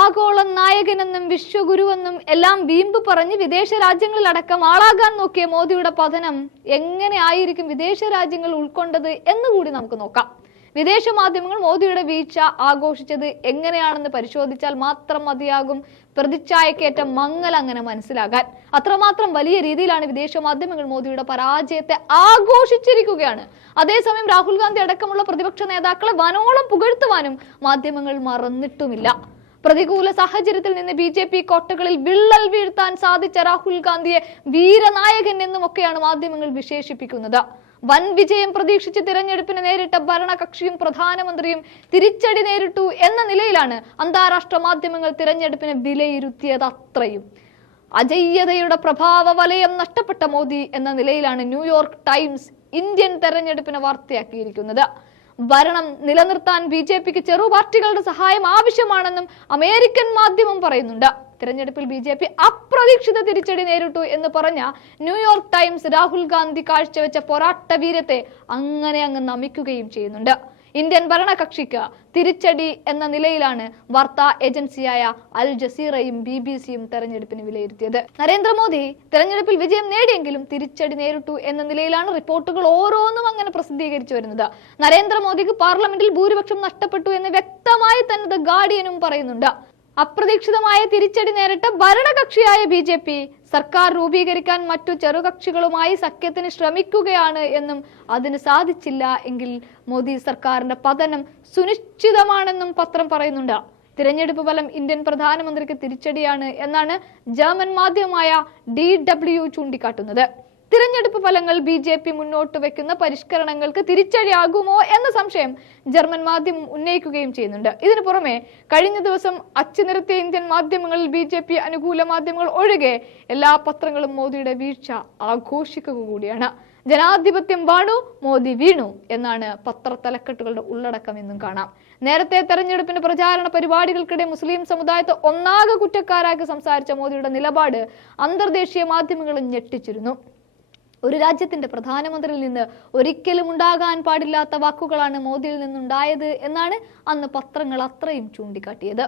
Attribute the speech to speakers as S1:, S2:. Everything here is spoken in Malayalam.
S1: ആഗോള നായകനെന്നും വിശ്വഗുരുവെന്നും എല്ലാം വീമ്പ് പറഞ്ഞ് വിദേശ രാജ്യങ്ങളിലടക്കം ആളാകാൻ നോക്കിയ മോദിയുടെ പതനം എങ്ങനെ ആയിരിക്കും വിദേശ രാജ്യങ്ങൾ ഉൾക്കൊണ്ടത് എന്നുകൂടി നമുക്ക് നോക്കാം. വിദേശ മാധ്യമങ്ങൾ മോദിയുടെ വീഴ്ച ആഘോഷിച്ചത് എങ്ങനെയാണെന്ന് പരിശോധിച്ചാൽ മാത്രം മതിയാകും. പ്രതിച്ഛായക്കേറ്റ മങ്ങൽ അങ്ങനെ മനസ്സിലാകാൻ. അത്രമാത്രം വലിയ രീതിയിലാണ് വിദേശ മാധ്യമങ്ങൾ മോദിയുടെ പരാജയത്തെ ആഘോഷിച്ചിരിക്കുകയാണ്. അതേസമയം രാഹുൽ ഗാന്ധി അടക്കമുള്ള പ്രതിപക്ഷ നേതാക്കളെ വനോളം പുകഴ്ത്തുവാനും മാധ്യമങ്ങൾ മറന്നിട്ടുമില്ല. പ്രതികൂല സാഹചര്യത്തിൽ നിന്ന് ബി ജെ പി കോട്ടകളിൽ വിള്ളൽ വീഴ്ത്താൻ സാധിച്ച രാഹുൽ ഗാന്ധിയെ വീരനായകൻ എന്നുമൊക്കെയാണ് മാധ്യമങ്ങൾ വിശേഷിപ്പിക്കുന്നത്. വൻ വിജയം പ്രതീക്ഷിച്ച് തിരഞ്ഞെടുപ്പിന് നേരിട്ട ഭരണകക്ഷിയും പ്രധാനമന്ത്രിയും തിരിച്ചടി നേരിട്ടു എന്ന നിലയിലാണ് അന്താരാഷ്ട്ര മാധ്യമങ്ങൾ തിരഞ്ഞെടുപ്പിനെ വിലയിരുത്തിയത് അത്രയും അജയ്യതയുടെ പ്രഭാവ വലയം നഷ്ടപ്പെട്ട മോദി എന്ന നിലയിലാണ് ന്യൂയോർക്ക് ടൈംസ് ഇന്ത്യൻ തെരഞ്ഞെടുപ്പിനെ വാർത്തയാക്കിയിരിക്കുന്നത്. ഭരണം നിലനിർത്താൻ ബി ജെ പിക്ക് ചെറു പാർട്ടികളുടെ സഹായം ആവശ്യമാണെന്നും അമേരിക്കൻ മാധ്യമം പറയുന്നുണ്ട്. തിരഞ്ഞെടുപ്പിൽ ബി ജെ പി അപ്രതീക്ഷിത തിരിച്ചടി നേരിട്ടു എന്ന് പറഞ്ഞ ന്യൂയോർക്ക് ടൈംസ് രാഹുൽ ഗാന്ധി കാഴ്ചവെച്ച പോരാട്ട വീരത്തെ അങ്ങനെ അങ്ങ് നമിക്കുകയും ചെയ്യുന്നുണ്ട്. ഇന്ത്യൻ ഭരണകക്ഷിക്ക് തിരിച്ചടി എന്ന നിലയിലാണ് വാർത്താ ഏജൻസിയായ അൽ ജസീറയും ബി ബി സിയും തെരഞ്ഞെടുപ്പിന് വിലയിരുത്തിയത്. നരേന്ദ്രമോദി തെരഞ്ഞെടുപ്പിൽ വിജയം നേടിയെങ്കിലും തിരിച്ചടി നേരിട്ടു എന്ന നിലയിലാണ് റിപ്പോർട്ടുകൾ ഓരോന്നും അങ്ങനെ പ്രസിദ്ധീകരിച്ചു വരുന്നത്. നരേന്ദ്രമോദിക്ക് പാർലമെന്റിൽ ഭൂരിപക്ഷം നഷ്ടപ്പെട്ടു എന്ന് വ്യക്തമായി തന്നെ ഗാർഡിയനും പറയുന്നുണ്ട്. അപ്രതീക്ഷിതമായ തിരിച്ചടി നേരിട്ട ഭരണകക്ഷിയായ ബി ജെ പി. സർക്കാർ രൂപീകരിക്കാൻ മറ്റു ചെറുകക്ഷികളുമായി സഖ്യത്തിന് ശ്രമിക്കുകയാണ് എന്നും അതിന് സാധിച്ചില്ല എങ്കിൽ മോദി സർക്കാരിന്റെ പതനം സുനിശ്ചിതമാണെന്നും പത്രം പറയുന്നുണ്ട്. തിരഞ്ഞെടുപ്പ് ഫലം ഇന്ത്യൻ പ്രധാനമന്ത്രിക്ക് തിരിച്ചടിയാണ് എന്നാണ് ജർമ്മൻ മാധ്യമമായ ഡി ഡബ്ല്യു ചൂണ്ടിക്കാട്ടുന്നത്. തിരഞ്ഞെടുപ്പ് ഫലങ്ങൾ ബി ജെ പി മുന്നോട്ട് വെക്കുന്ന പരിഷ്കരണങ്ങൾക്ക് തിരിച്ചടിയാകുമോ എന്ന സംശയം ജർമ്മൻ മാധ്യമം ഉന്നയിക്കുകയും ചെയ്യുന്നുണ്ട്. ഇതിനു പുറമെ കഴിഞ്ഞ ദിവസം അച്ചുനിരത്തിയ ഇന്ത്യൻ മാധ്യമങ്ങളിൽ ബി ജെ പി അനുകൂല മാധ്യമങ്ങൾ ഒഴികെ എല്ലാ പത്രങ്ങളും മോദിയുടെ വീഴ്ച ആഘോഷിക്കുക കൂടിയാണ്. ജനാധിപത്യം വാണു മോദി വീണു എന്നാണ് പത്രത്തലക്കെട്ടുകളുടെ ഉള്ളടക്കം എന്നും കാണാം. നേരത്തെ തെരഞ്ഞെടുപ്പിന്റെ പ്രചാരണ പരിപാടികൾക്കിടെ മുസ്ലിം സമുദായത്തെ ഒന്നാകെ കുറ്റക്കാരാക്കി സംസാരിച്ച മോദിയുടെ നിലപാട് അന്തർദേശീയ മാധ്യമങ്ങളും ഞെട്ടിച്ചിരുന്നു. ഒരു രാജ്യത്തിന്റെ പ്രധാനമന്ത്രിയിൽ നിന്ന് ഒരിക്കലും ഉണ്ടാകാൻ പാടില്ലാത്ത വാക്കുകളാണ് മോദിയിൽ നിന്നുണ്ടായത് എന്നാണ് അന്ന് പത്രങ്ങൾ അത്രയും ചൂണ്ടിക്കാട്ടിയത്.